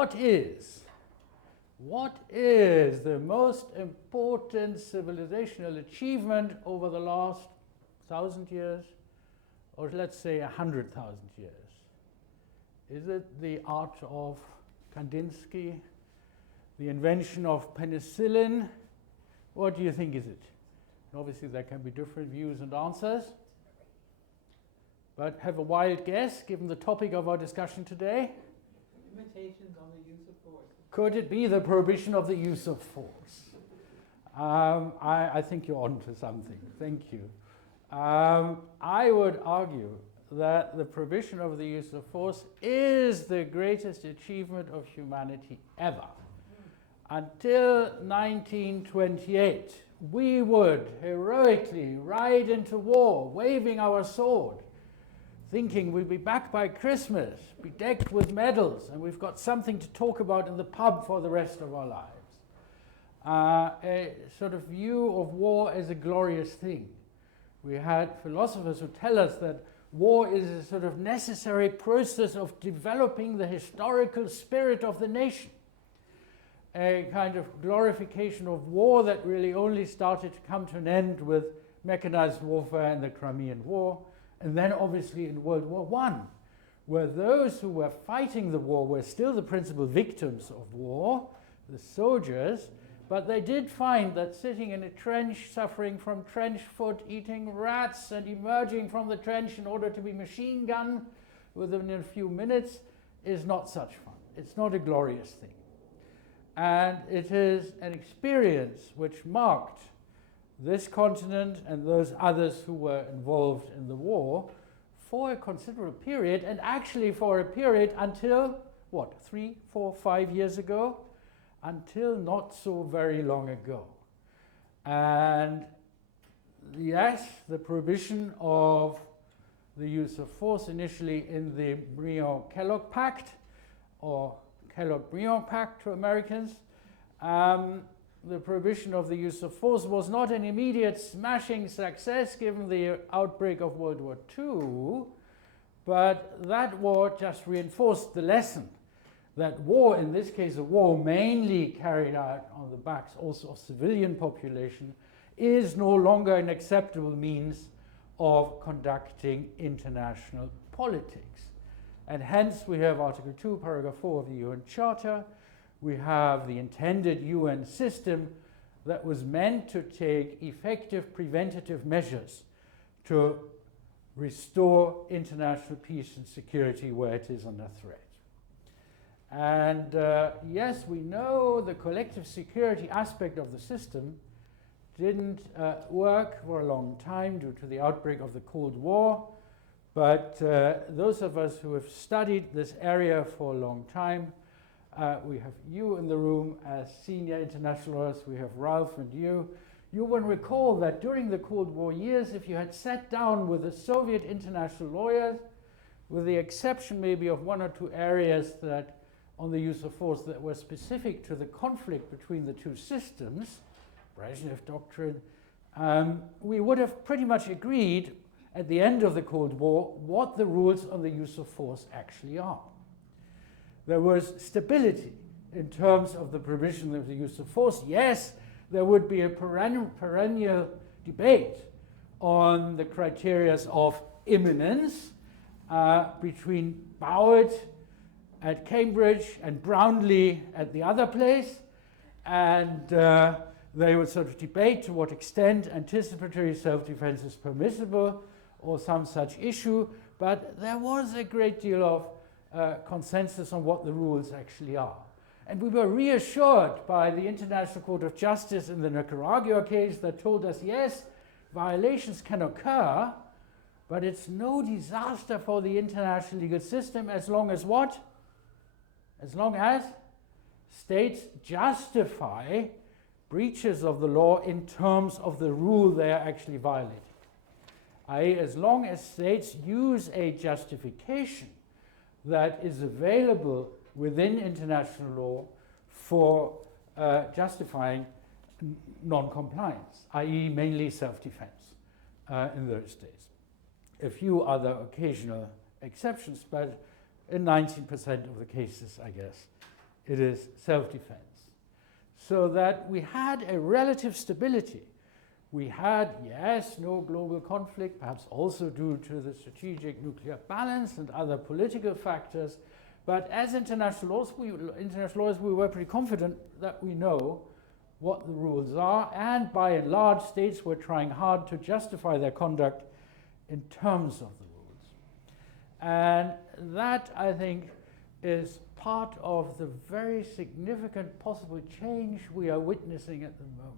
what is the most important civilizational achievement over the last 1,000 years, or let's say 100,000 years? Is it the art of Kandinsky, the invention of penicillin? What do you think is it? And obviously there can be different views and answers, but have a wild guess given the topic of our discussion today. Limitations on the use of force. Could it be the prohibition of the use of force? I think you're on to something. Thank you. I would argue that the prohibition of the use of force is the greatest achievement of humanity ever. Until 1928, we would heroically ride into war, waving our sword, thinking we'll be back by Christmas, be decked with medals, and we've got something to talk about in the pub for the rest of our lives. A sort of view of war as a glorious thing. We had philosophers who tell us that war is a sort of necessary process of developing the historical spirit of the nation. A kind of glorification of war that really only started to come to an end with mechanized warfare in the Crimean War, and then obviously in World War I, where those who were fighting the war were still the principal victims of war, the soldiers, but they did find that sitting in a trench, suffering from trench foot, eating rats, and emerging from the trench in order to be machine gunned within a few minutes is not such fun. It's not a glorious thing. And it is an experience which marked this continent and those others who were involved in the war for a considerable period, and actually for a period until, 3, 4, 5 years ago? Until not so very long ago. And yes, the prohibition of the use of force initially in the Briand-Kellogg Pact, or Kellogg-Briand Pact to Americans, the prohibition of the use of force was not an immediate smashing success given the outbreak of World War II, but that war just reinforced the lesson that war, in this case a war mainly carried out on the backs also of civilian population, is no longer an acceptable means of conducting international politics. And hence we have Article 2, Paragraph 4 of the UN Charter. We have the intended UN system that was meant to take effective preventative measures to restore international peace and security where it is under threat. And yes, we know the collective security aspect of the system didn't work for a long time due to the outbreak of the Cold War. But those of us who have studied this area for a long time, we have you in the room as senior internationalists, we have Ralph and you will recall that during the Cold War years, if you had sat down with the Soviet international lawyers, with the exception maybe of one or two areas that on the use of force that were specific to the conflict between the two systems, Brezhnev Doctrine, we would have pretty much agreed at the end of the Cold War what the rules on the use of force actually are. There was stability in terms of the provision of the use of force. Yes, there would be a perennial debate on the criteria of imminence between Bowett at Cambridge and Brownlee at the other place, and they would sort of debate to what extent anticipatory self-defense is permissible or some such issue, but there was a great deal of consensus on what the rules actually are. And we were reassured by the International Court of Justice in the Nicaragua case that told us, yes, violations can occur, but it's no disaster for the international legal system as long as what? As long as states justify breaches of the law in terms of the rule they are actually violating. i.e., as long as states use a justification that is available within international law for justifying non-compliance, i.e. mainly self-defense in those days. A few other occasional exceptions, but in 19% of the cases, I guess, it is self-defense. So that we had a relative stability. We had, yes, no global conflict, perhaps also due to the strategic nuclear balance and other political factors. But as international lawyers, we were pretty confident that we know what the rules are, and by and large, states were trying hard to justify their conduct in terms of the rules. And that, I think, is part of the very significant possible change we are witnessing at the moment.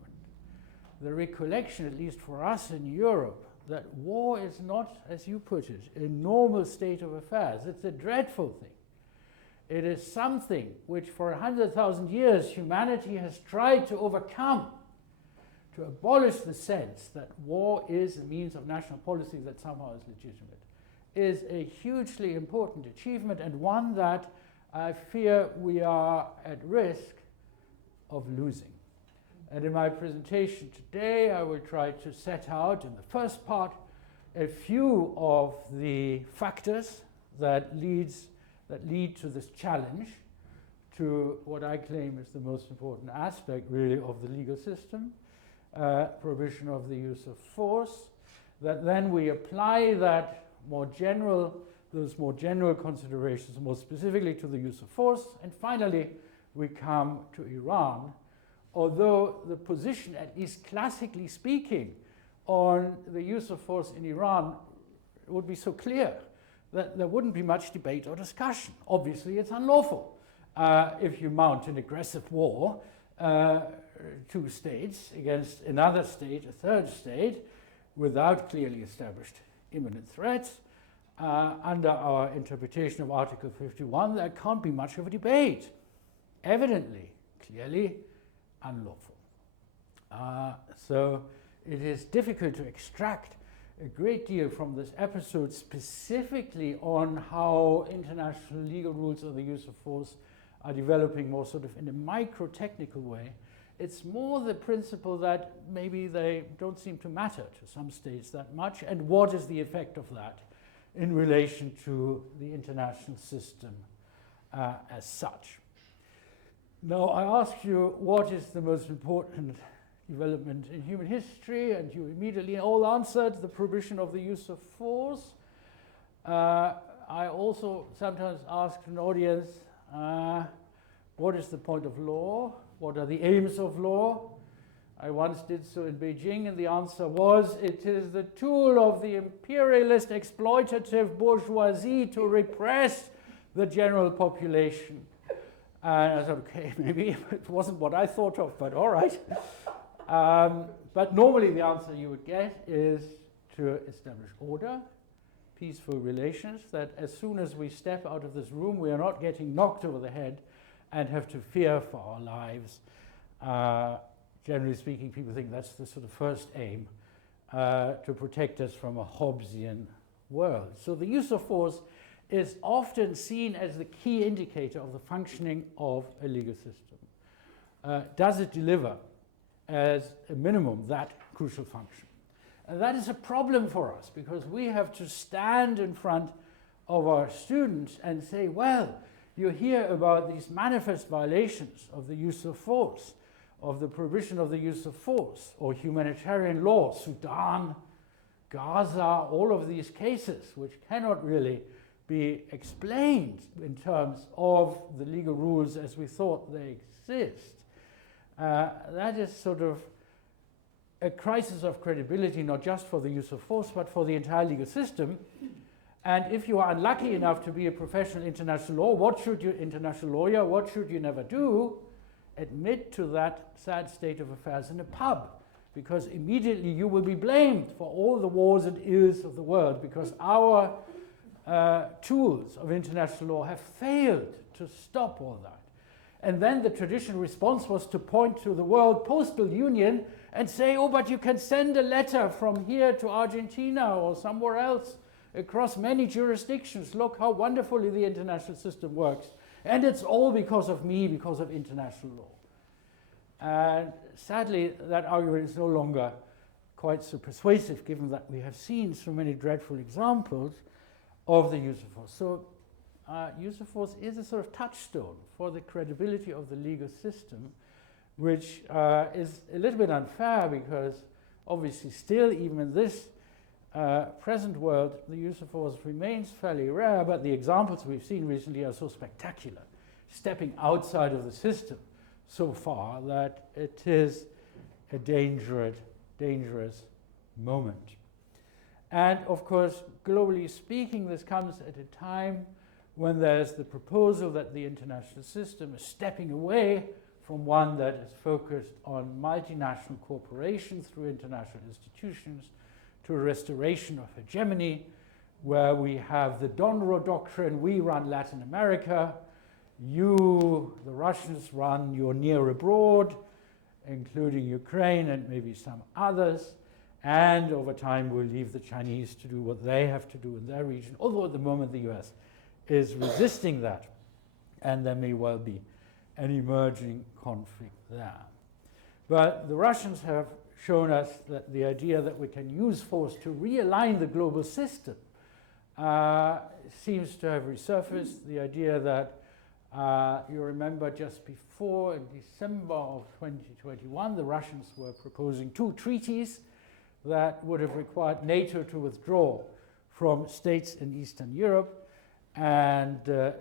The recollection, at least for us in Europe, that war is not, as you put it, a normal state of affairs. It's a dreadful thing. It is something which for 100,000 years humanity has tried to overcome, to abolish the sense that war is a means of national policy that somehow is legitimate, is a hugely important achievement, and one that I fear we are at risk of losing. And in my presentation today, I will try to set out in the first part a few of the factors that lead to this challenge, to what I claim is the most important aspect, really, of the legal system, prohibition of the use of force, that then we apply that those more general considerations more specifically to the use of force, and finally we come to Iran, although the position, at least classically speaking, on the use of force in Iran would be so clear that there wouldn't be much debate or discussion. Obviously, it's unlawful if you mount an aggressive war, two states against another state, a third state, without clearly established imminent threats. Under our interpretation of Article 51, there can't be much of a debate. Evidently, clearly unlawful. So it is difficult to extract a great deal from this episode specifically on how international legal rules of the use of force are developing more sort of in a micro-technical way. It's more the principle that maybe they don't seem to matter to some states that much, and what is the effect of that in relation to the international system as such. Now, I asked you what is the most important development in human history, and you immediately all answered the prohibition of the use of force. I also sometimes ask an audience, what is the point of law? What are the aims of law? I once did so in Beijing, and the answer was, it is the tool of the imperialist exploitative bourgeoisie to repress the general population. And I thought, okay, maybe it wasn't what I thought of, but all right. But normally the answer you would get is to establish order, peaceful relations, that as soon as we step out of this room, we are not getting knocked over the head and have to fear for our lives. Generally speaking, people think that's the sort of first aim, to protect us from a Hobbesian world. So the use of force is often seen as the key indicator of the functioning of a legal system. Does it deliver, as a minimum, that crucial function? And that is a problem for us, because we have to stand in front of our students and say, well, you hear about these manifest violations of the use of force, of the prohibition of the use of force, or humanitarian law, Sudan, Gaza, all of these cases, which cannot really be explained in terms of the legal rules as we thought they exist. That is sort of a crisis of credibility, not just for the use of force, but for the entire legal system. And if you are unlucky enough to be a professional international lawyer, what should you never do? Admit to that sad state of affairs in a pub, because immediately you will be blamed for all the wars and ills of the world, because our tools of international law have failed to stop all that. And then the traditional response was to point to the World Postal Union and say, oh, but you can send a letter from here to Argentina or somewhere else across many jurisdictions. Look how wonderfully the international system works. And it's all because of me, because of international law. And sadly, that argument is no longer quite so persuasive, given that we have seen so many dreadful examples of the use of force. So use of force is a sort of touchstone for the credibility of the legal system, which is a little bit unfair because obviously still, even in this present world, the use of force remains fairly rare, but the examples we've seen recently are so spectacular, stepping outside of the system so far that it is a dangerous moment. And of course, globally speaking, this comes at a time when there's the proposal that the international system is stepping away from one that is focused on multinational cooperation through international institutions to a restoration of hegemony, where we have the Donro doctrine: we run Latin America, you, the Russians, run your near abroad, including Ukraine and maybe some others, and over time we'll leave the Chinese to do what they have to do in their region, although at the moment the US is resisting that, and there may well be an emerging conflict there. But the Russians have shown us that the idea that we can use force to realign the global system seems to have resurfaced. The idea that you remember just before, in December of 2021, the Russians were proposing 2 treaties that would have required NATO to withdraw from states in Eastern Europe, and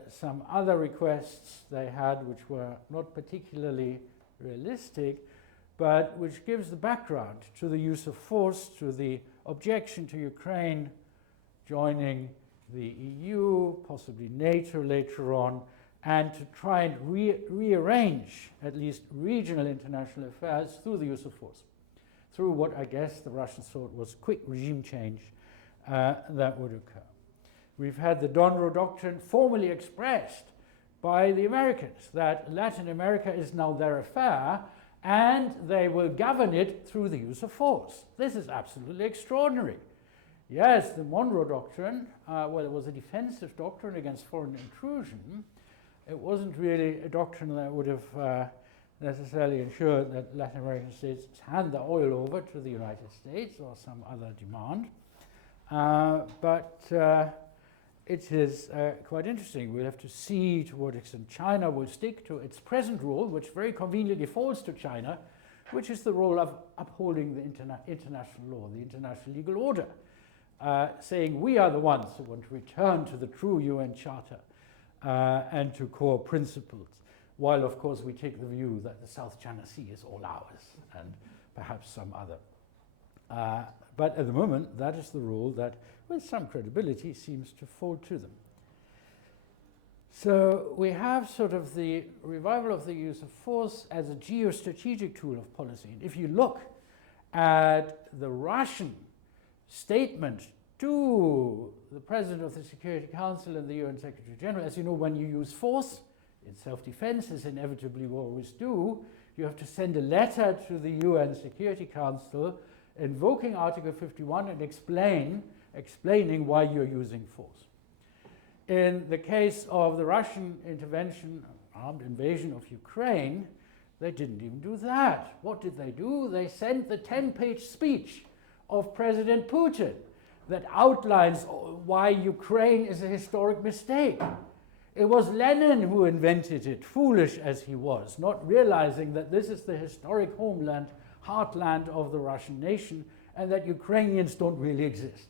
some other requests they had which were not particularly realistic, but which gives the background to the use of force, to the objection to Ukraine joining the EU, possibly NATO later on, and to try and rearrange at least regional international affairs through the use of force, through what I guess the Russians thought was quick regime change that would occur. We've had the Donro doctrine formally expressed by the Americans, that Latin America is now their affair and they will govern it through the use of force. This is absolutely extraordinary. Yes, the Monroe Doctrine, well, it was a defensive doctrine against foreign intrusion. It wasn't really a doctrine that would have necessarily ensured that Latin American states hand the oil over to the United States or some other demand. But it is quite interesting. We'll have to see to what extent China will stick to its present role, which very conveniently falls to China, which is the role of upholding the international law, the international legal order, saying we are the ones who want to return to the true UN Charter and to core principles, while of course we take the view that the South China Sea is all ours and perhaps some other. But at the moment, that is the rule that, with some credibility, seems to fall to them. So we have sort of the revival of the use of force as a geostrategic tool of policy. And if you look at the Russian statement to the President of the Security Council and the UN Secretary General, as you know, when you use force in self-defense, as inevitably we always do, you have to send a letter to the UN Security Council invoking Article 51 and explaining why you're using force. In the case of the Russian intervention, armed invasion of Ukraine, they didn't even do that. What did they do? They sent the 10-page speech of President Putin that outlines why Ukraine is a historic mistake. It was Lenin who invented it, foolish as he was, not realizing that this is the historic homeland, heartland of the Russian nation, and that Ukrainians don't really exist.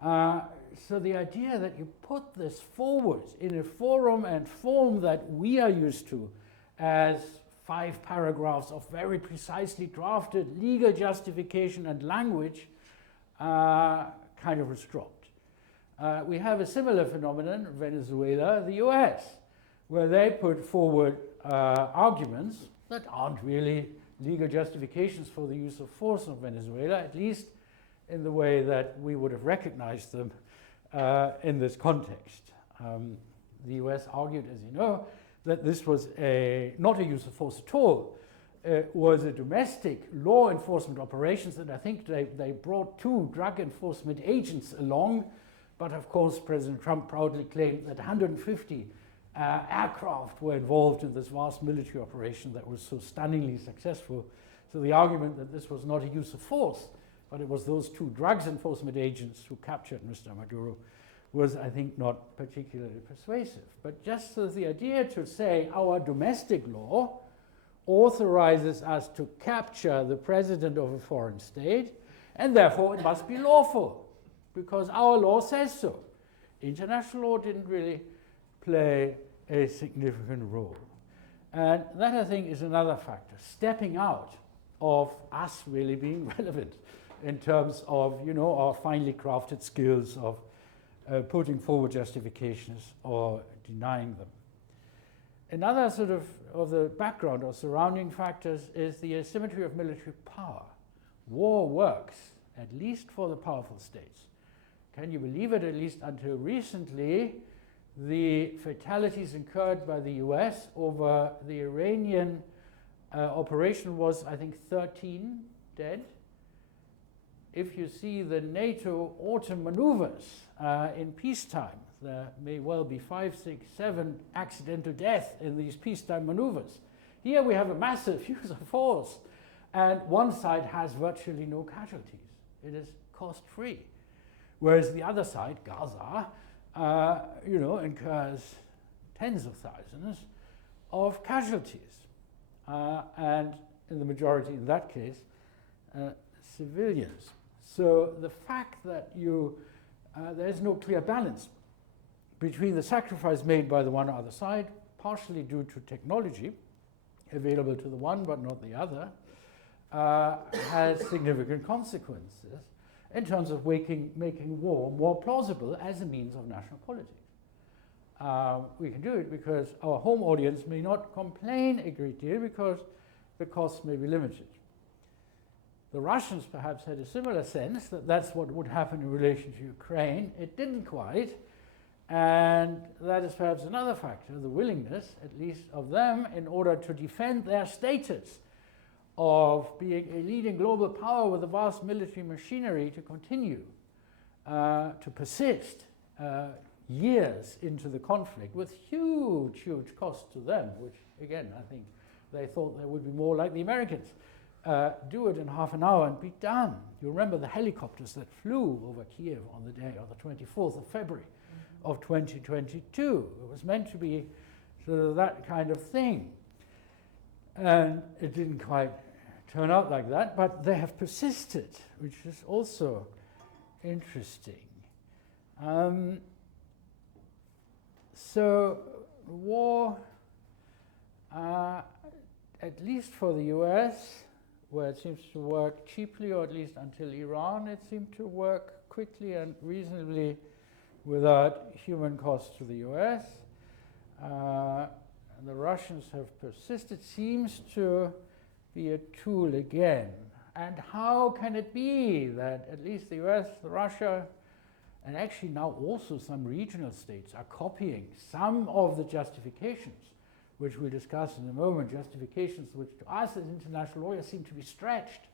So the idea that you put this forward in a forum and form that we are used to as 5 paragraphs of very precisely drafted legal justification and language kind of was dropped. We have a similar phenomenon, Venezuela, the US, where they put forward arguments that aren't really legal justifications for the use of force on Venezuela, at least in the way that we would have recognized them in this context. The US argued, as you know, that this was not a use of force at all. It was a domestic law enforcement operations, and I think they brought 2 drug enforcement agents along, but of course President Trump proudly claimed that 150 aircraft were involved in this vast military operation that was so stunningly successful. So the argument that this was not a use of force, but it was those 2 drugs enforcement agents who captured Mr. Maduro, was, I think, not particularly persuasive. But just as the idea to say our domestic law authorizes us to capture the president of a foreign state, and therefore it must be lawful, because our law says so. International law didn't really play a significant role. And that, I think, is another factor, stepping out of us really being relevant in terms of, our finely crafted skills of putting forward justifications or denying them. Another sort of the background or surrounding factors is the asymmetry of military power. War works, at least for the powerful states. Can you believe it? At least until recently, the fatalities incurred by the US over the Iranian operation was, I think, 13 dead. If you see the NATO autumn maneuvers in peacetime, there may well be 5, 6, 7 accidental deaths in these peacetime maneuvers. Here we have a massive use of force, and one side has virtually no casualties. It is cost-free. Whereas the other side, Gaza, incurs tens of thousands of casualties. And in the majority, in that case, civilians. So the fact that there is no clear balance between the sacrifice made by the one or other side, partially due to technology available to the one but not the other, has significant consequences in terms of making war more plausible as a means of national politics. We can do it because our home audience may not complain a great deal because the costs may be limited. The Russians perhaps had a similar sense that that's what would happen in relation to Ukraine. It didn't quite, and that is perhaps another factor, the willingness, at least of them, in order to defend their status of being a leading global power with a vast military machinery to continue to persist years into the conflict with huge, huge costs to them, which, again, I think they thought they would be more like the Americans. Do it in half an hour and be done. You remember the helicopters that flew over Kiev on the day of the 24th of February of 2022. It was meant to be sort of that kind of thing. And it didn't quite turn out like that, but they have persisted, which is also interesting. So war, at least for the US, where it seems to work cheaply, or at least until Iran, it seemed to work quickly and reasonably without human cost to the US. The Russians have persisted, seems to be a tool again. And how can it be that at least the US, Russia, and actually now also some regional states are copying some of the justifications, which we'll discuss in a moment, justifications which to us as international lawyers seem to be stretched,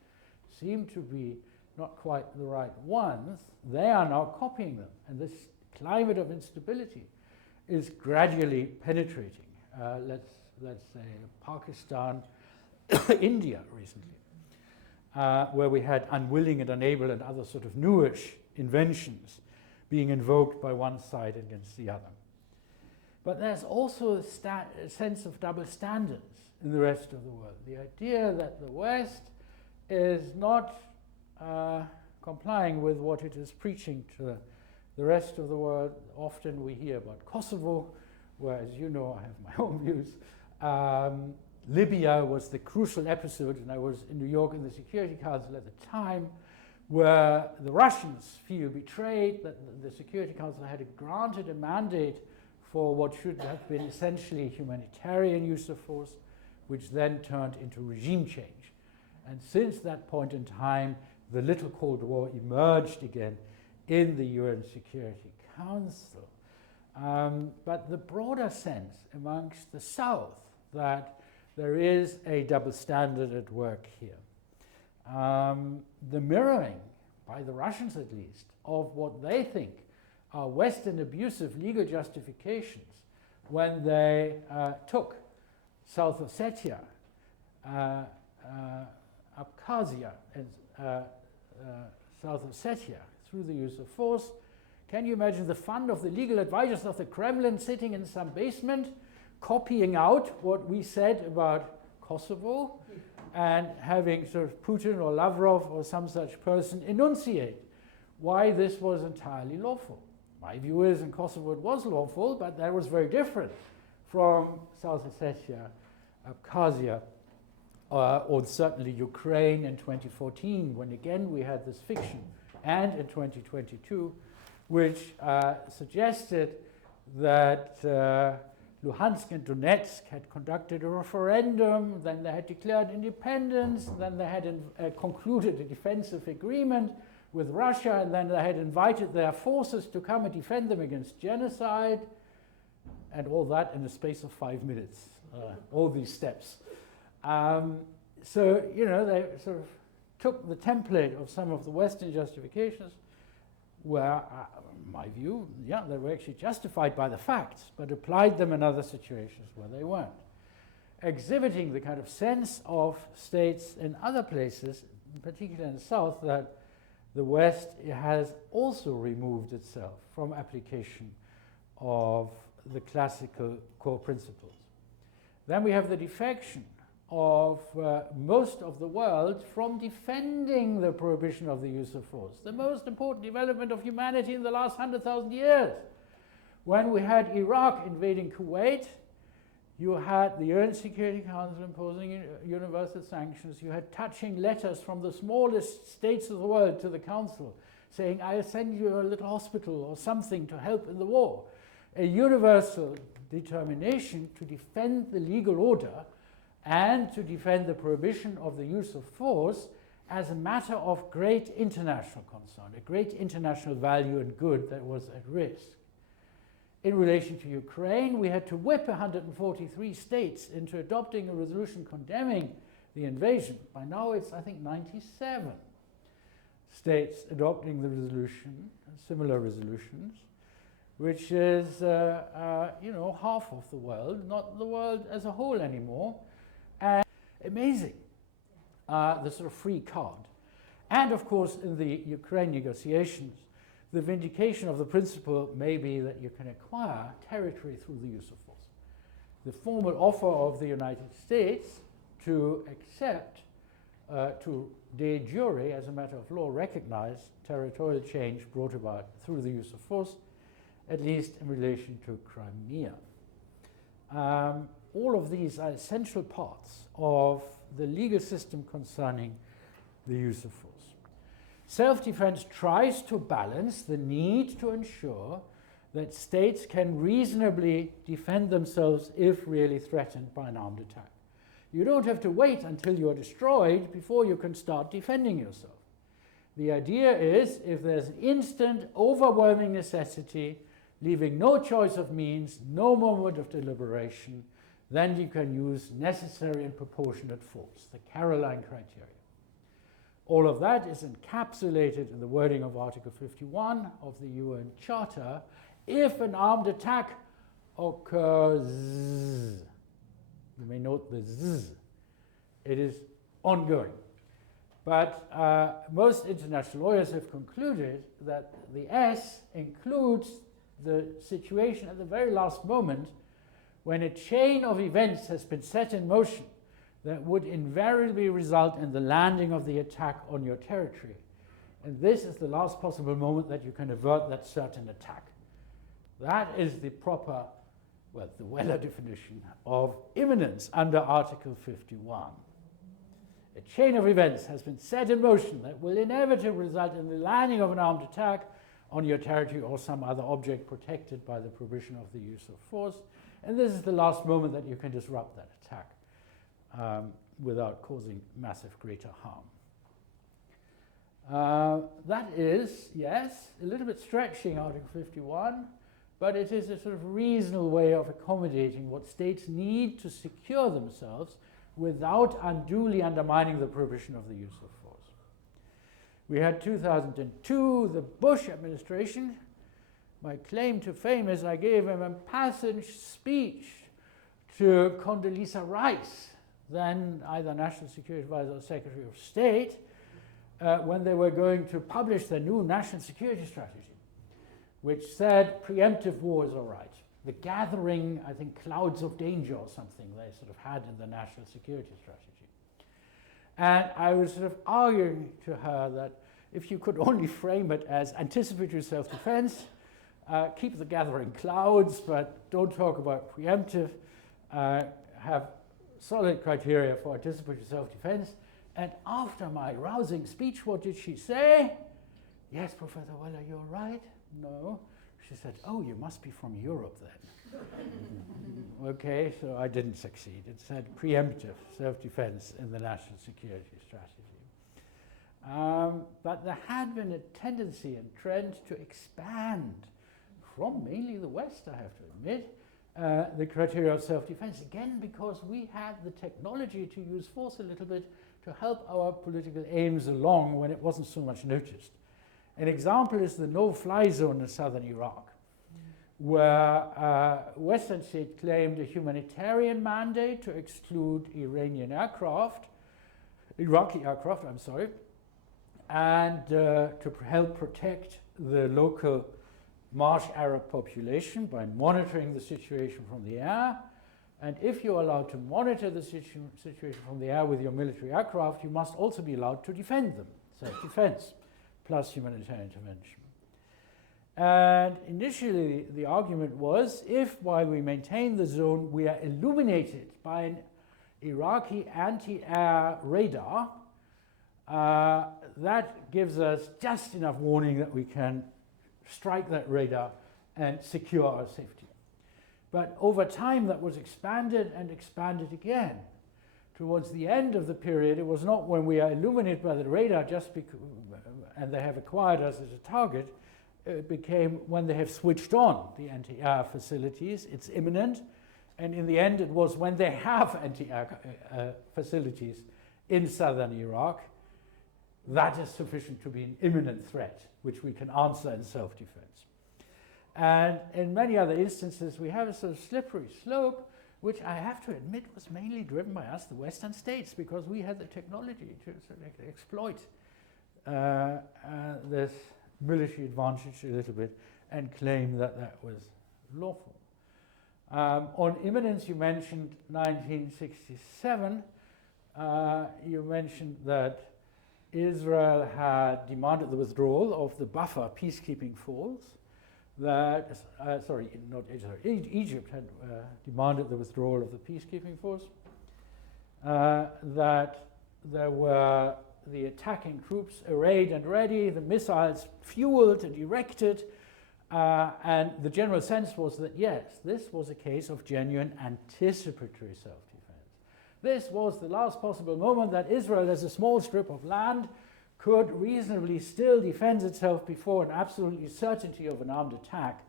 seem to be not quite the right ones. They are now copying them. And this climate of instability is gradually penetrating. Let's say Pakistan, India recently, where we had unwilling and unable and other sort of newish inventions being invoked by one side against the other. But there's also a sense of double standards in the rest of the world. The idea that the West is not complying with what it is preaching to the rest of the world. Often we hear about Kosovo, where, as you know, I have my own views. Libya was the crucial episode, and I was in New York in the Security Council at the time, where the Russians feel betrayed that the Security Council had granted a mandate for what should have been essentially humanitarian use of force, which then turned into regime change. And since that point in time, the little Cold War emerged again in the UN Security Council. But the broader sense amongst the South that there is a double standard at work here. The mirroring, by the Russians at least, of what they think are Western abusive legal justifications when they took South Ossetia, Abkhazia, and South Ossetia through the use of force, Can you imagine the fun of the legal advisors of the Kremlin sitting in some basement, copying out what we said about Kosovo and having sort of Putin or Lavrov or some such person enunciate why this was entirely lawful? My view is in Kosovo it was lawful, but that was very different from South Ossetia, Abkhazia, or certainly Ukraine in 2014, when again we had this fiction, and in 2022, which suggested that Luhansk and Donetsk had conducted a referendum, then they had declared independence, then they had concluded a defensive agreement with Russia, and then they had invited their forces to come and defend them against genocide, and all that in the space of 5 minutes, all these steps. So, you know, they sort of took the template of some of the Western justifications where, in my view, yeah, they were actually justified by the facts, but applied them in other situations where they weren't. Exhibiting the kind of sense of states in other places, in particular in the South, that the West has also removed itself from application of the classical core principles. Then we have the defection of most of the world from defending the prohibition of the use of force, the most important development of humanity in the last 100,000 years. When we had Iraq invading Kuwait, you had the UN Security Council imposing universal sanctions. You had touching letters from the smallest states of the world to the Council saying, I'll send you a little hospital or something to help in the war. A universal determination to defend the legal order and to defend the prohibition of the use of force as a matter of great international concern, a great international value and good that was at risk. In relation to Ukraine, we had to whip 143 states into adopting a resolution condemning the invasion. By now it's, I think, 97 states adopting the resolution, similar resolutions, which is, you know, half of the world, not the world as a whole anymore. And amazing, the sort of free card. And of course, in the Ukraine negotiations, the vindication of the principle may be that you can acquire territory through the use of force. The formal offer of the United States to accept, to de jure, as a matter of law, recognize territorial change brought about through the use of force, at least in relation to Crimea. All of these are essential parts of the legal system concerning the use of force. Self-defense tries to balance the need to ensure that states can reasonably defend themselves if really threatened by an armed attack. You don't have to wait until you are destroyed before you can start defending yourself. The idea is, if there's an instant, overwhelming necessity, leaving no choice of means, no moment of deliberation, then you can use necessary and proportionate force, the Caroline criteria. All of that is encapsulated in the wording of Article 51 of the UN Charter. If an armed attack occurs, you may note the Z, it is ongoing. But most international lawyers have concluded that the S includes the situation at the very last moment when a chain of events has been set in motion that would invariably result in the landing of the attack on your territory. And this is the last possible moment that you can avert that certain attack. That is the proper, well, the Weller definition of imminence under Article 51. A chain of events has been set in motion that will inevitably result in the landing of an armed attack on your territory or some other object protected by the prohibition of the use of force. And this is the last moment that you can disrupt that attack without causing massive greater harm. That is, yes, a little bit stretching Article 51, but it is a sort of reasonable way of accommodating what states need to secure themselves without unduly undermining the prohibition of the use of force. We had 2002, the Bush administration. My claim to fame is I gave him a passage speech to Condoleezza Rice, then either National Security Advisor or Secretary of State, when they were going to publish their new national security strategy. which said preemptive war is all right. The gathering, I think, clouds of danger or something they sort of had in the national security strategy. And I was sort of arguing to her that if you could only frame it as anticipatory self-defense, keep the gathering clouds, but don't talk about preemptive, have solid criteria for anticipatory self-defense. And after my rousing speech, what did she say? Yes, Professor Weller, you're right. No. She said, oh, you must be from Europe then. Okay, so I didn't succeed. It said preemptive self-defense in the national security strategy. But there had been a tendency and trend to expand from mainly the West, I have to admit, the criteria of self-defense, again, because we had the technology to use force a little bit to help our political aims along when it wasn't so much noticed. An example is the no-fly zone in southern Iraq, where Western states claimed a humanitarian mandate to exclude Iraqi aircraft, and to help protect the local Marsh Arab population by monitoring the situation from the air. And if you're allowed to monitor the situation from the air with your military aircraft, you must also be allowed to defend them, self-defense, plus humanitarian intervention. And initially, the argument was, if while we maintain the zone, we are illuminated by an Iraqi anti-air radar, that gives us just enough warning that we can strike that radar and secure our safety. But over time, that was expanded and expanded again. Towards the end of the period, it was not when we are illuminated by the radar just because, and they have acquired us as a target, it became when they have switched on the anti-air facilities, it's imminent. And in the end, it was when they have anti-air facilities in southern Iraq, that is sufficient to be an imminent threat, which we can answer in self-defense. And in many other instances, we have a sort of slippery slope, which I have to admit was mainly driven by us, the Western states, because we had the technology to sort of exploit this military advantage a little bit and claim that that was lawful. On imminence, you mentioned 1967. You mentioned that Israel had demanded the withdrawal of the buffer peacekeeping force. That, not Israel, Egypt had demanded the withdrawal of the peacekeeping force. That there were the attacking troops arrayed and ready, the missiles fueled and erected, and the general sense was that, yes, this was a case of genuine anticipatory self-defense. This was the last possible moment that Israel, as a small strip of land, could reasonably still defend itself before an absolutely certainty of an armed attack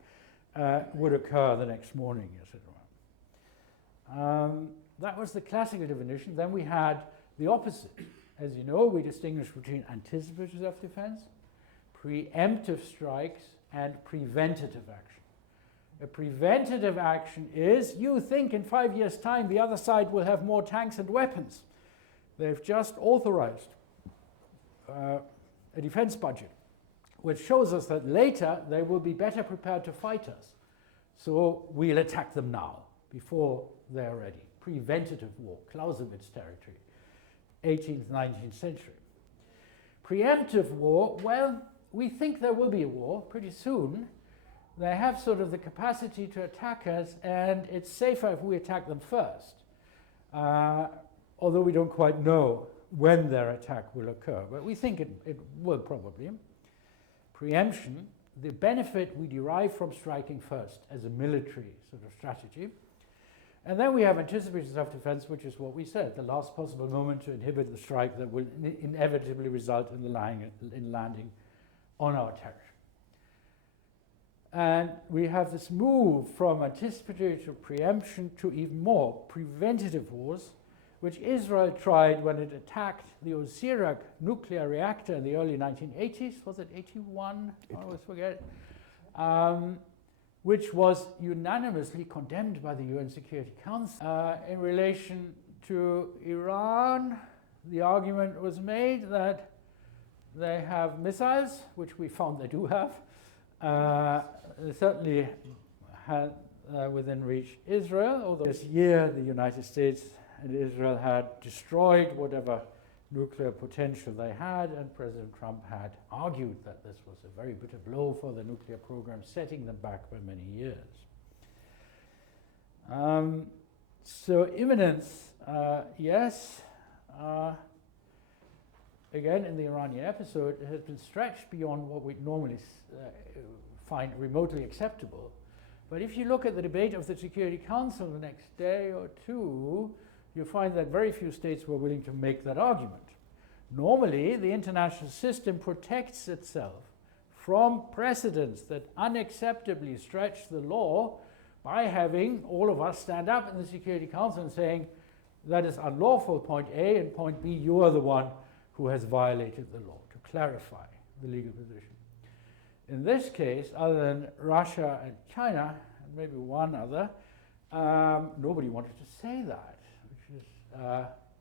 would occur the next morning, as it were. That was the classical definition. Then we had the opposite. As you know, we distinguish between anticipatory self-defense, preemptive strikes, and preventative action. A preventative action is, you think in 5 years' time the other side will have more tanks and weapons. They've just authorized a defense budget, which shows us that later they will be better prepared to fight us. So we'll attack them now, before they're ready. Preventative war, Clausewitz territory, 18th, 19th century. Preemptive war, well, we think there will be a war pretty soon. They have sort of the capacity to attack us, and it's safer if we attack them first, although we don't quite know when their attack will occur, but we think it will probably. Preemption, the benefit we derive from striking first as a military sort of strategy. And then we have anticipatory self-defense, which is what we said, the last possible moment to inhibit the strike that will inevitably result in landing on our territory. And we have this move from anticipatory to preemption to even more preventative wars, which Israel tried when it attacked the Osirak nuclear reactor in the early 1980s. Was it 81? I always forget. Which was unanimously condemned by the UN Security Council. In relation to Iran, the argument was made that they have missiles, which we found they do have, certainly had within reach Israel, although this year the United States and Israel had destroyed whatever nuclear potential they had, and President Trump had argued that this was a very bitter blow for the nuclear program, setting them back by many years. So imminence, yes. Again, in the Iranian episode, it has been stretched beyond what we normally find remotely acceptable. But if you look at the debate of the Security Council the next day or two, you find that very few states were willing to make that argument. Normally, the international system protects itself from precedents that unacceptably stretch the law by having all of us stand up in the Security Council and saying, that is unlawful, point A, and point B, you are the one who has violated the law, to clarify the legal position. In this case, other than Russia and China, and maybe one other, nobody wanted to say that, which is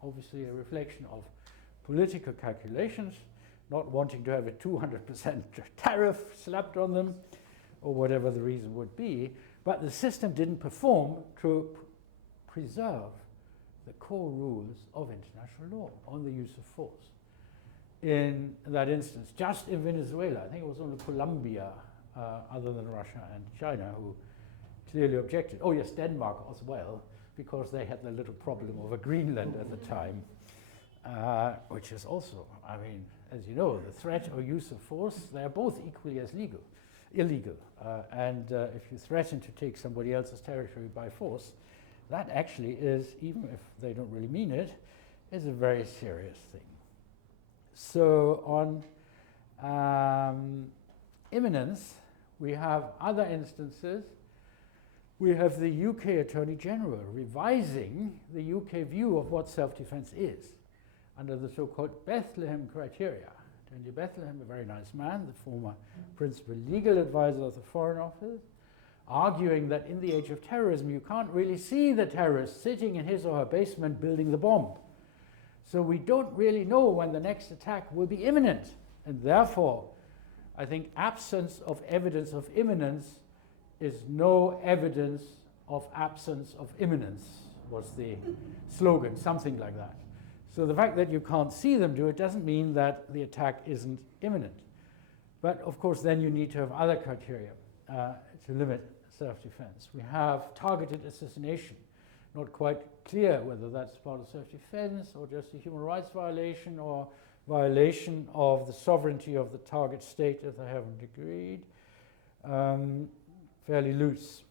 obviously a reflection of political calculations, not wanting to have a 200% tariff slapped on them, or whatever the reason would be. But the system didn't perform to preserve the core rules of international law on the use of force. In that instance, just in Venezuela, I think it was only Colombia, other than Russia and China, who clearly objected. Oh yes, Denmark as well, because they had the little problem of a Greenland at the time, which is also, I mean, as you know, the threat or use of force, they are both equally as illegal. And if you threaten to take somebody else's territory by force, that actually is, even if they don't really mean it, is a very serious thing. So on imminence, we have other instances. We have the UK Attorney General revising the UK view of what self-defense is under the so-called Bethlehem criteria. Tony Bethlehem, a very nice man, the former principal legal advisor of the Foreign Office, arguing that in the age of terrorism, you can't really see the terrorist sitting in his or her basement building the bomb. So we don't really know when the next attack will be imminent. And therefore, I think absence of evidence of imminence is no evidence of absence of imminence, was the slogan, something like that. So the fact that you can't see them do it doesn't mean that the attack isn't imminent. But of course, then you need to have other criteria to limit self-defense. We have targeted assassination. Not quite clear whether that's part of self-defense or just a human rights violation or violation of the sovereignty of the target state if they haven't agreed. Fairly loose.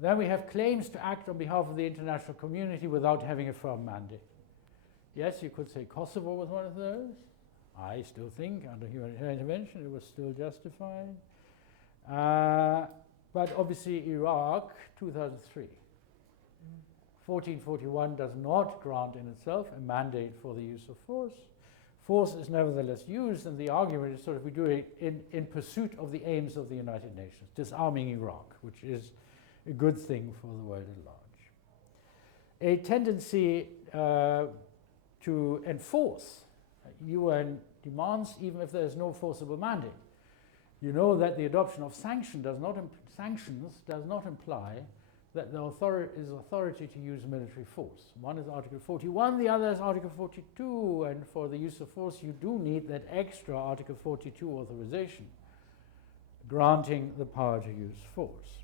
Then we have claims to act on behalf of the international community without having a firm mandate. Yes, you could say Kosovo was one of those. I still think under humanitarian intervention it was still justified. But obviously Iraq, 2003. 1441 does not grant in itself a mandate for the use of force. Force is nevertheless used, and the argument is sort of we do it in pursuit of the aims of the United Nations, disarming Iraq, which is a good thing for the world at large. A tendency to enforce UN demands, even if there is no forcible mandate. You know that the adoption of sanctions does not imply that there is authority to use military force. One is Article 41, the other is Article 42, and for the use of force you do need that extra Article 42 authorization, granting the power to use force.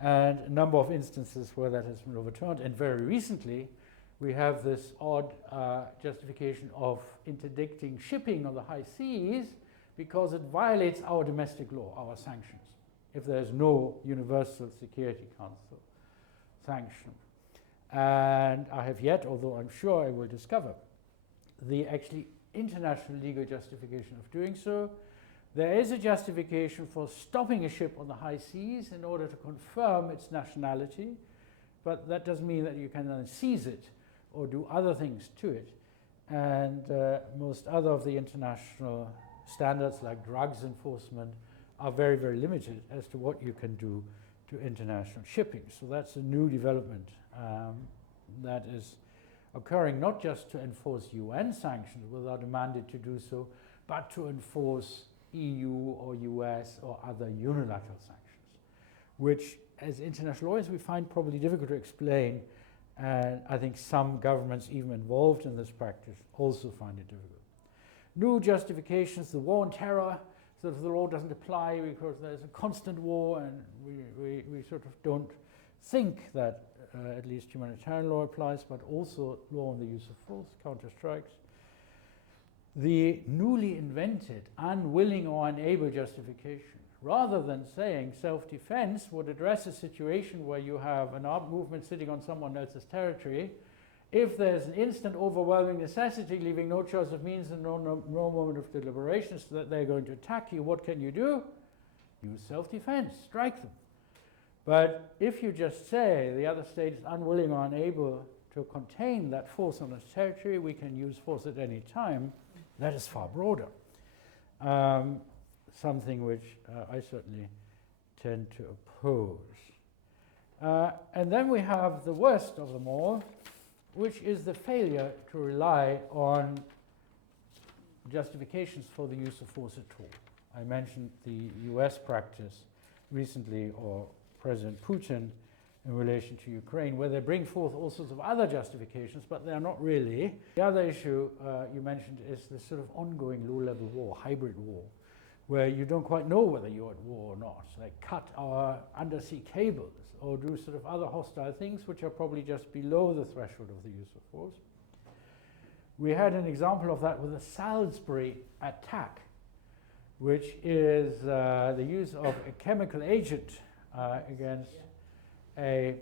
And a number of instances where that has been overturned, and very recently we have this odd justification of interdicting shipping on the high seas because it violates our domestic law, our sanctions, if there is no Universal Security Council sanction. And I have yet, although I'm sure I will discover, the actually international legal justification of doing so. There is a justification for stopping a ship on the high seas in order to confirm its nationality, but that doesn't mean that you can then seize it or do other things to it. And most other of the international standards like drugs enforcement are very, very limited as to what you can do to international shipping. So that's a new development that is occurring not just to enforce UN sanctions without a mandate to do so, but to enforce EU or US or other unilateral sanctions, which as international lawyers we find probably difficult to explain, and I think some governments even involved in this practice also find it difficult. New justifications, the war on terror, sort of the law doesn't apply because there's a constant war, and we sort of don't think that at least humanitarian law applies, but also law on the use of force, counter-strikes. The newly invented unwilling or unable justification, rather than saying self-defense, would address a situation where you have an armed movement sitting on someone else's territory. If there's an instant overwhelming necessity, leaving no choice of means and no moment of deliberation, so that they're going to attack you, what can you do? Use self-defense, strike them. But if you just say the other state is unwilling or unable to contain that force on its territory, we can use force at any time, that is far broader. Something which I certainly tend to oppose. And then we have the worst of them all, which is the failure to rely on justifications for the use of force at all. I mentioned the US practice recently, or President Putin in relation to Ukraine, where they bring forth all sorts of other justifications, but they are not really. The other issue you mentioned is this sort of ongoing low-level war, hybrid war, where you don't quite know whether you're at war or not. So they cut our undersea cables or do sort of other hostile things which are probably just below the threshold of the use of force. We had an example of that with the Salisbury attack, which is the use of a chemical agent against a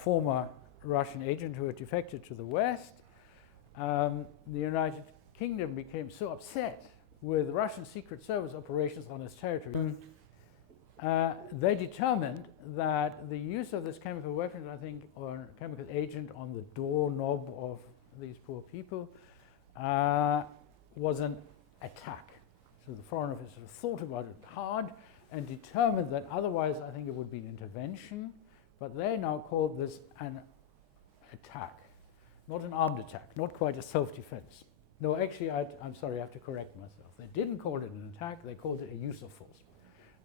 former Russian agent who had defected to the West. The United Kingdom became so upset with Russian Secret Service operations on its territory. They determined that the use of this chemical weapon, I think, or chemical agent on the doorknob of these poor people was an attack. So the Foreign Office sort of thought about it hard and determined that otherwise I think it would be an intervention, but they now call this an attack, not an armed attack, not quite a self-defense. No, actually, I'm sorry, I have to correct myself. They didn't call it an attack, they called it a use of force.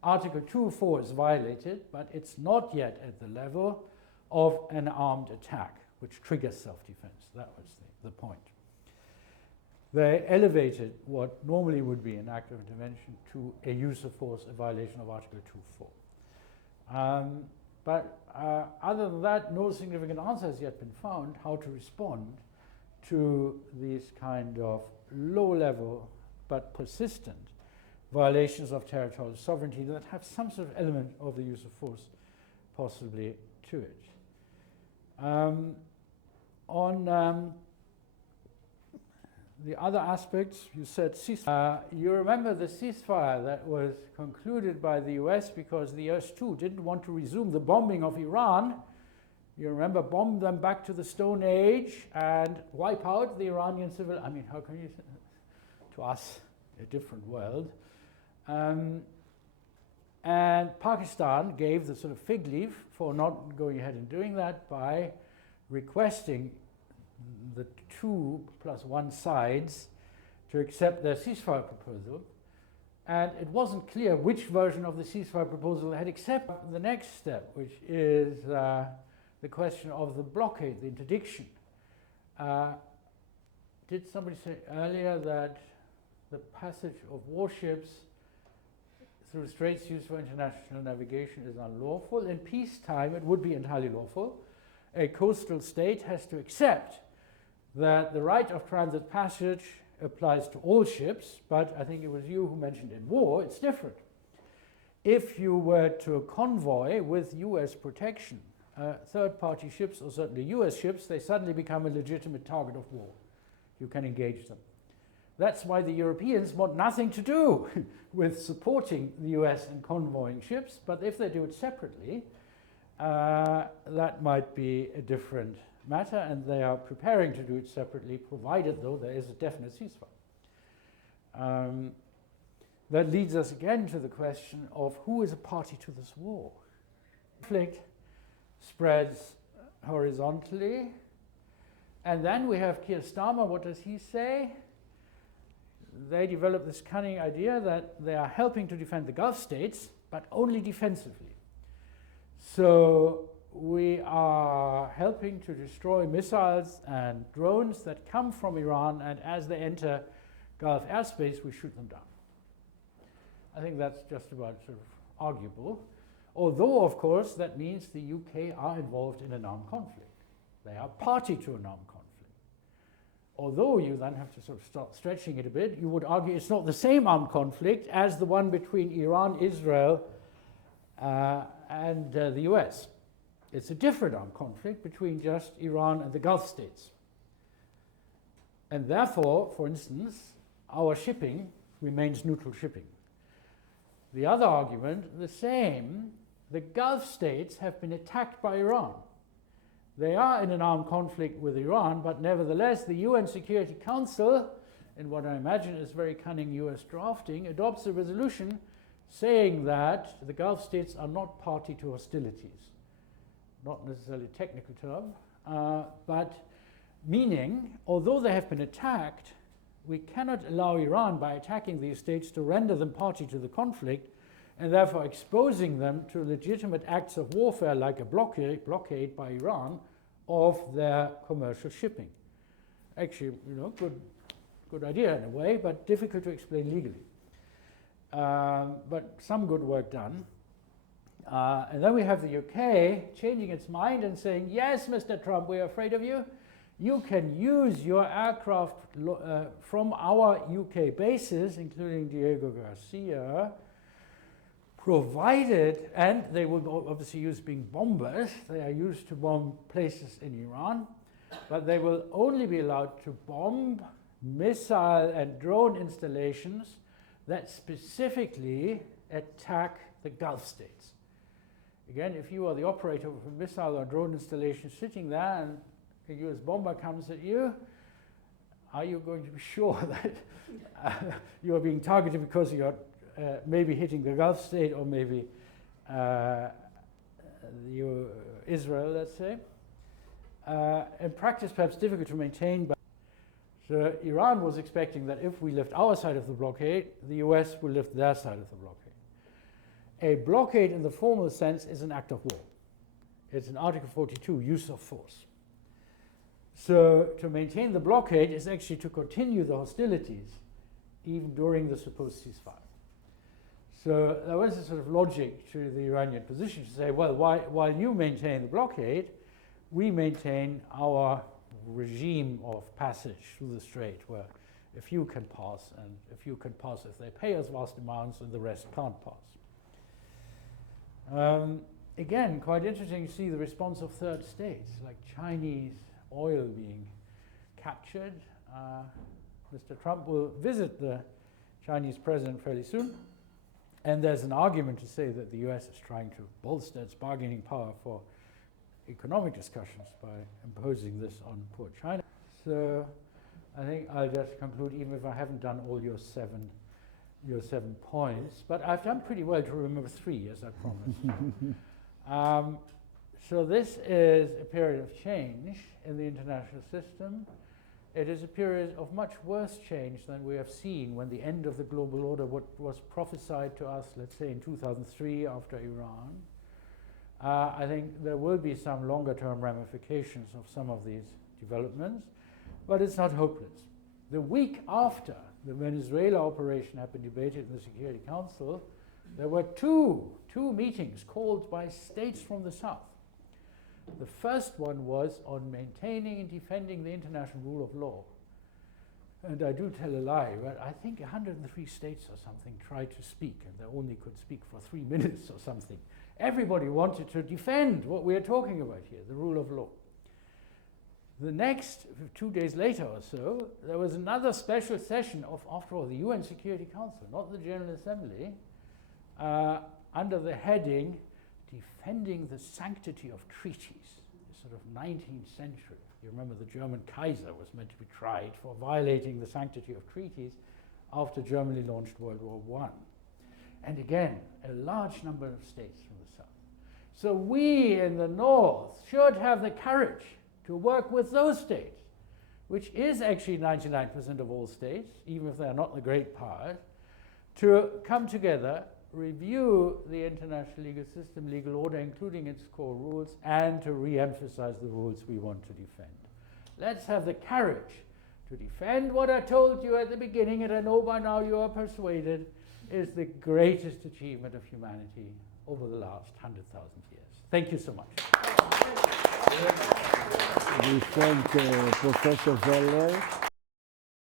Article 2.4 is violated, but it's not yet at the level of an armed attack, which triggers self-defense. That was the point. They elevated what normally would be an act of intervention to a use of force, a violation of Article 2.4. But other than that, no significant answer has yet been found how to respond to these kind of low-level but persistent violations of territorial sovereignty that have some sort of element of the use of force possibly to it. On the other aspects, you said ceasefire. You remember the ceasefire that was concluded by the US because the US too didn't want to resume the bombing of Iran. You remember, bomb them back to the Stone Age and wipe out the Iranian civil. I mean, how can you say, to us, a different world. And Pakistan gave the sort of fig leaf for not going ahead and doing that by requesting the 2+1 sides to accept their ceasefire proposal. And it wasn't clear which version of the ceasefire proposal had accepted. The next step, which is the question of the blockade, the interdiction. Did somebody say earlier that the passage of warships through straits used for international navigation is unlawful? In peacetime, it would be entirely lawful. A coastal state has to accept that the right of transit passage applies to all ships, but I think it was you who mentioned in war, it's different. If you were to convoy with US protection, third-party ships, or certainly US ships, they suddenly become a legitimate target of war. You can engage them. That's why the Europeans want nothing to do with supporting the US in convoying ships, but if they do it separately, that might be a different matter, and they are preparing to do it separately, provided, though, there is a definite ceasefire. That leads us again to the question of who is a party to this war. Conflict spreads horizontally, and then we have Keir Starmer. What does he say? they developed this cunning idea that they are helping to defend the Gulf states, but only defensively. So we are helping to destroy missiles and drones that come from Iran, and as they enter Gulf airspace, we shoot them down. I think that's just about sort of arguable. Although, of course, that means the UK are involved in an armed conflict. They are party to an armed conflict. Although you then have to sort of start stretching it a bit, you would argue it's not the same armed conflict as the one between Iran, Israel, and the US. It's a different armed conflict between just Iran and the Gulf states. And therefore, for instance, our shipping remains neutral shipping. The other argument, the same, the Gulf states have been attacked by Iran. They are in an armed conflict with Iran, but nevertheless, the UN Security Council, in what I imagine is very cunning US drafting, adopts a resolution saying that the Gulf states are not party to hostilities. Not necessarily a technical term, but meaning, although they have been attacked, we cannot allow Iran, by attacking these states, to render them party to the conflict, and therefore exposing them to legitimate acts of warfare like a blockade by Iran of their commercial shipping. Actually, good idea in a way, but difficult to explain legally. But some good work done. And then we have the UK changing its mind and saying, yes, Mr. Trump, we're afraid of you. You can use your aircraft from our UK bases, including Diego Garcia, provided, and they will obviously use being bombers, they are used to bomb places in Iran, but they will only be allowed to bomb missile and drone installations that specifically attack the Gulf states. Again, if you are the operator of a missile or drone installation sitting there and a US bomber comes at you, are you going to be sure that you are being targeted because you are maybe hitting the Gulf state or maybe Israel, let's say? In practice, perhaps difficult to maintain, but so Iran was expecting that if we lift our side of the blockade, the US will lift their side of the blockade. A blockade in the formal sense is an act of war. It's an Article 42, use of force. So to maintain the blockade is actually to continue the hostilities even during the supposed ceasefire. So there was a sort of logic to the Iranian position to say, well, while you maintain the blockade, we maintain our regime of passage through the strait, where a few can pass, and a few can pass if they pay us vast amounts, and the rest can't pass. Again, quite interesting to see the response of third states, like Chinese oil being captured. Mr. Trump will visit the Chinese president fairly soon, and there's an argument to say that the US is trying to bolster its bargaining power for economic discussions by imposing this on poor China. So I think I'll just conclude, even if I haven't done all your seven points, but I've done pretty well to remember 3, as I promised. So this is a period of change in the international system. It is a period of much worse change than we have seen when the end of the global order was prophesied to us, let's say in 2003 after Iran. I think there will be some longer-term ramifications of some of these developments, but it's not hopeless. The week after the Venezuela operation had been debated in the Security Council, there were two meetings called by states from the South. The first one was on maintaining and defending the international rule of law. And I do tell a lie, but I think 103 states or something tried to speak, and they only could speak for 3 minutes or something. Everybody wanted to defend what we are talking about here, the rule of law. The next 2 days later or so, there was another special session of, after all, the UN Security Council, not the General Assembly, under the heading Defending the Sanctity of Treaties, sort of 19th century. You remember the German Kaiser was meant to be tried for violating the sanctity of treaties after Germany launched World War I. And again, a large number of states from the South. So we in the North should have the courage to work with those states which is actually 99% of all states, even if they are not the great powers, to come together, review the international legal system, legal order, including its core rules, and to re-emphasize the rules we want to defend. Let's have the courage to defend what I told you at the beginning, and I know by now you are persuaded, is the greatest achievement of humanity over the last 100,000 years. Thank you so much. We thank Professor Weller.